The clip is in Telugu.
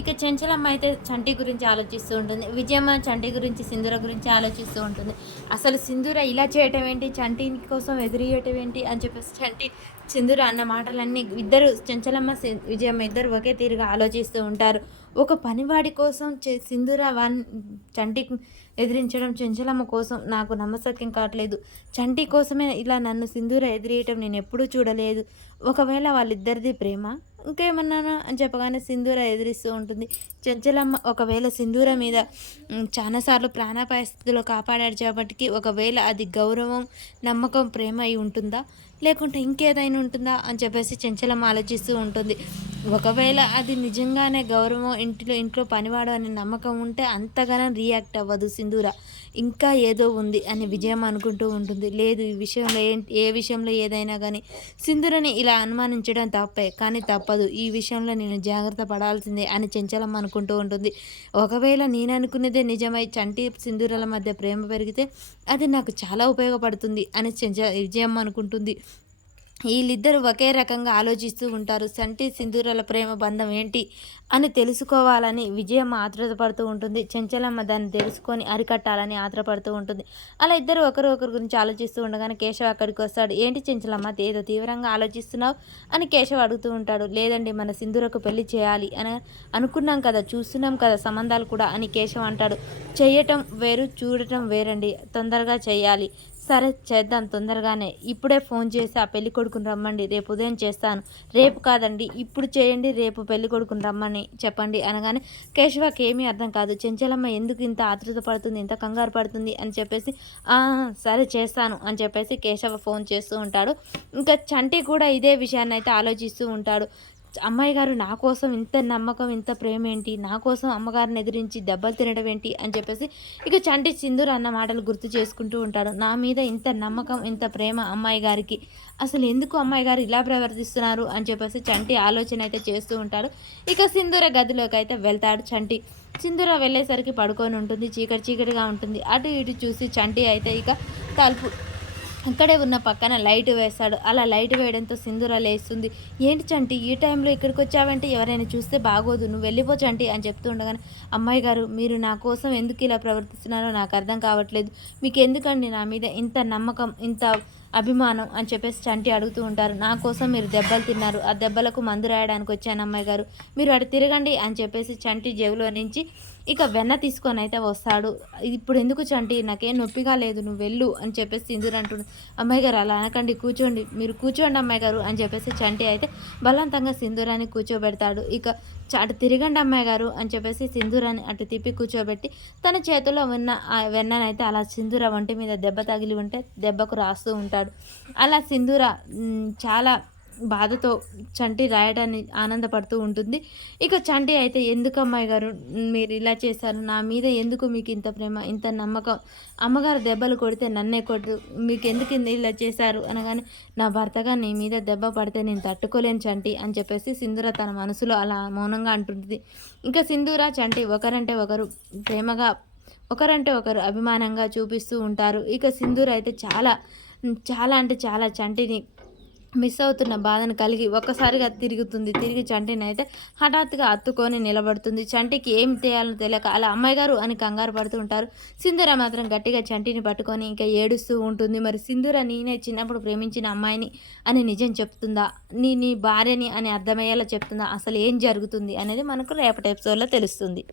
ఇక చెంచలమ్మ అయితే చంటి గురించి ఆలోచిస్తూ ఉంటుంది. విజయమ్మ చంటి గురించి, సింధూర గురించి ఆలోచిస్తూ ఉంటుంది. అసలు సింధూర ఇలా చేయటం ఏంటి? చంటి కోసం ఎదురీయటం ఏంటి? అని చెప్పేసి చంటి, సింధూర అన్న మాటలన్నీ ఇద్దరు చెంచలమ్మ, విజయమ్మ ఇద్దరు ఒకే తీరుగా ఆలోచిస్తూ ఉంటారు. ఒక పనివాడి కోసం సింధూర చంటికి ఎదిరించడం చెంచలమ్మ కోసం నాకు నమ్మశక్యం కావట్లేదు. చంటి కోసమే ఇలా నన్ను సింధూర ఎదిరియటం నేను ఎప్పుడూ చూడలేదు. ఒకవేళ వాళ్ళిద్దరిది ప్రేమ ఇంకేమన్నానా అని చెప్పగానే సింధూర ఎదిరిస్తూ ఉంటుంది. చెంచలమ్మ ఒకవేళ సింధూర మీద చాలాసార్లు ప్రాణాపాయ స్థితిలో కాపాడాడు కాబట్టి ఒకవేళ అది గౌరవం, నమ్మకం, ప్రేమ అయి ఉంటుందా, లేకుంటే ఇంకేదైనా ఉంటుందా అని చెప్పేసి చెంచలమ్మ ఆలోచిస్తూ ఉంటుంది. ఒకవేళ అది నిజంగానే గౌరవం, ఇంట్లో పనివాడు అనే నమ్మకం ఉంటే అంతగానం రియాక్ట్ అవ్వదు సింధూర. ఇంకా ఏదో ఉంది అని విజయం అనుకుంటూ ఉంటుంది. లేదు, ఈ విషయంలో ఏ విషయంలో ఏదైనా కానీ సింధూరని ఇలా అనుమానించడం తప్పే, కానీ తప్పదు, ఈ విషయంలో నేను జాగ్రత్త పడాల్సిందే అని చెంచలమ్మ అనుకుంటూ ఉంటుంది. ఒకవేళ నేను అనుకున్నదే నిజమై చంటి సింధూరాల మధ్య ప్రేమ పెరిగితే అది నాకు చాలా ఉపయోగపడుతుంది అని విజయమ్మ అనుకుంటుంది. వీళ్ళిద్దరూ ఒకే రకంగా ఆలోచిస్తూ ఉంటారు. చంటి సింధూరాల ప్రేమ బంధం ఏంటి అని తెలుసుకోవాలని విజయమ్మ ఆత్రుతపడుతూ ఉంటుంది. చెంచలమ్మ దాన్ని తెలుసుకొని అరికట్టాలని ఆత్రపడుతూ ఉంటుంది. అలా ఇద్దరు ఒకరి గురించి ఆలోచిస్తూ ఉండగానే కేశవ్ అక్కడికి వస్తాడు. ఏంటి చెంచలమ్మ ఏదో తీవ్రంగా ఆలోచిస్తున్నావు అని కేశవ్ అడుగుతూ ఉంటాడు. లేదండి, మన సింధూరకు పెళ్లి చేయాలి అని అనుకున్నాం కదా, చూస్తున్నాం కదా సంబంధాలు కూడా అని కేశవ్ అంటాడు. చెయ్యటం వేరు, చూడటం వేరండి, తొందరగా చెయ్యాలి. సరే చేద్దాం తొందరగానే, ఇప్పుడే ఫోన్ చేసి ఆ పెళ్లి కొడుకుని రమ్మండి, రేపు ఉదయం చేస్తాను. రేపు కాదండి, ఇప్పుడు చేయండి, రేపు పెళ్లి కొడుకుని రమ్మని చెప్పండి అనగానే కేశవకి ఏమీ అర్థం కాదు. చెంచలమ్మ ఎందుకు ఇంత ఆతృత పడుతుంది, ఇంత కంగారు పడుతుంది అని చెప్పేసి సరే చేస్తాను అని చెప్పేసి కేశవ ఫోన్ చేస్తూ ఉంటాడు. ఇంకా చంటి కూడా ఇదే విషయాన్ని అయితే ఆలోచిస్తూ ఉంటాడు. అమ్మాయి గారు నా కోసం ఇంత నమ్మకం, ఇంత ప్రేమ ఏంటి, నా కోసం అమ్మగారిని ఎదిరించి దెబ్బలు తినడం ఏంటి అని చెప్పేసి ఇక చంటి సింధూర అన్న మాటలు గుర్తు చేసుకుంటూ ఉంటాడు. నా మీద ఇంత నమ్మకం, ఇంత ప్రేమ అమ్మాయి గారికి, అసలు ఎందుకు అమ్మాయి గారు ఇలా ప్రవర్తిస్తున్నారు అని చెప్పేసి చంటి ఆలోచన అయితే చేస్తూ ఉంటాడు. ఇక సింధూర గదిలోకి అయితే వెళ్తాడు చంటి. సింధూర వెళ్ళేసరికి పడుకొని ఉంటుంది, చీకటిగా ఉంటుంది. అటు ఇటు చూసి చంటి అయితే ఇక తలుపు అక్కడే ఉన్న పక్కన లైట్ వేస్తాడు. అలా లైట్ వేయడంతో సింధూర లేస్తుంది. ఏంటి చంటి ఈ టైంలో ఇక్కడికి వచ్చావంటే ఎవరైనా చూస్తే బాగోదు, నువ్వు వెళ్ళిపో చంటి అని చెప్తూ ఉండగానే అమ్మాయి గారు మీరు నా కోసం ఎందుకు ఇలా ప్రవర్తిస్తున్నారో నాకు అర్థం కావట్లేదు. మీకు ఎందుకండి నా మీద ఇంత నమ్మకం, ఇంత అభిమానం అని చెప్పేసి చంటి అడుగుతూ ఉంటారు. నా కోసం మీరు దెబ్బలు తిన్నారు, ఆ దెబ్బలకు మందు రాయడానికి వచ్చాను అమ్మాయి గారు, మీరు అటు తిరగండి అని చెప్పేసి చంటి జేబులో నుంచి ఇక వెన్న తీసుకొని అయితే వస్తాడు. ఇప్పుడు ఎందుకు చంటి, నాకేం నొప్పిగా లేదు, నువ్వు వెళ్ళు అని చెప్పేసి సింధూర్ అంటుంది. అమ్మాయి గారు అలా అనకండి, కూర్చోండి, మీరు కూర్చోండి అమ్మాయి గారు అని చెప్పేసి చంటి అయితే బలవంతంగా సింధూరాన్ని కూర్చోబెడతాడు. ఇక అటు తిరగండి అమ్మాయి గారు అని చెప్పేసి సింధూరాన్ని అటు తిప్పి కూర్చోబెట్టి తన చేతిలో ఉన్న ఆ వెన్ననైతే అలా సింధూర ఒంటి మీద దెబ్బ తగిలి ఉంటే దెబ్బకు రాస్తూ ఉంటాడు. అలా సింధూర చాలా బాధతో చంటి రాయడాన్ని ఆనందపడుతూ ఉంటుంది. ఇక చంటి అయితే ఎందుకు అమ్మాయి గారు మీరు ఇలా చేశారు, నా మీద ఎందుకు మీకు ఇంత ప్రేమ, ఇంత నమ్మకం, అమ్మగారు దెబ్బలు కొడితే నన్నే కొట్టు, మీకు ఎందుకు ఇలా చేశారు అనగానే నా భర్తగా నీ మీద దెబ్బ పడితే నేను తట్టుకోలేను చంటి అని చెప్పేసి సింధూర తన మనసులో అలా మౌనంగా అంటుంది. ఇంకా సింధూర చంటి ఒకరంటే ఒకరు ప్రేమగా, ఒకరంటే ఒకరు అభిమానంగా చూపిస్తూ ఉంటారు. ఇక సింధూర అయితే చాలా చాలా అంటే చాలా చంటిని మిస్ అవుతున్న బాధను కలిగి ఒక్కసారిగా తిరిగి చంటిని అయితే హఠాత్తుగా హత్తుకొని నిలబడుతుంది. చంటికి ఏం చేయాలో తెలియక అలా అమ్మాయి గారు అని కంగారు పడుతూ ఉంటారు. సింధూర మాత్రం గట్టిగా చంటిని పట్టుకొని ఇంకా ఏడుస్తూ ఉంటుంది. మరి సింధూర నేనే చిన్నప్పుడు ప్రేమించిన అమ్మాయిని అని నిజం చెప్తుందా, నీ భార్యని అని అర్థమయ్యేలా చెప్తుందా, అసలు ఏం జరుగుతుంది అనేది మనకు రేపటి ఎపిసోడ్లో తెలుస్తుంది.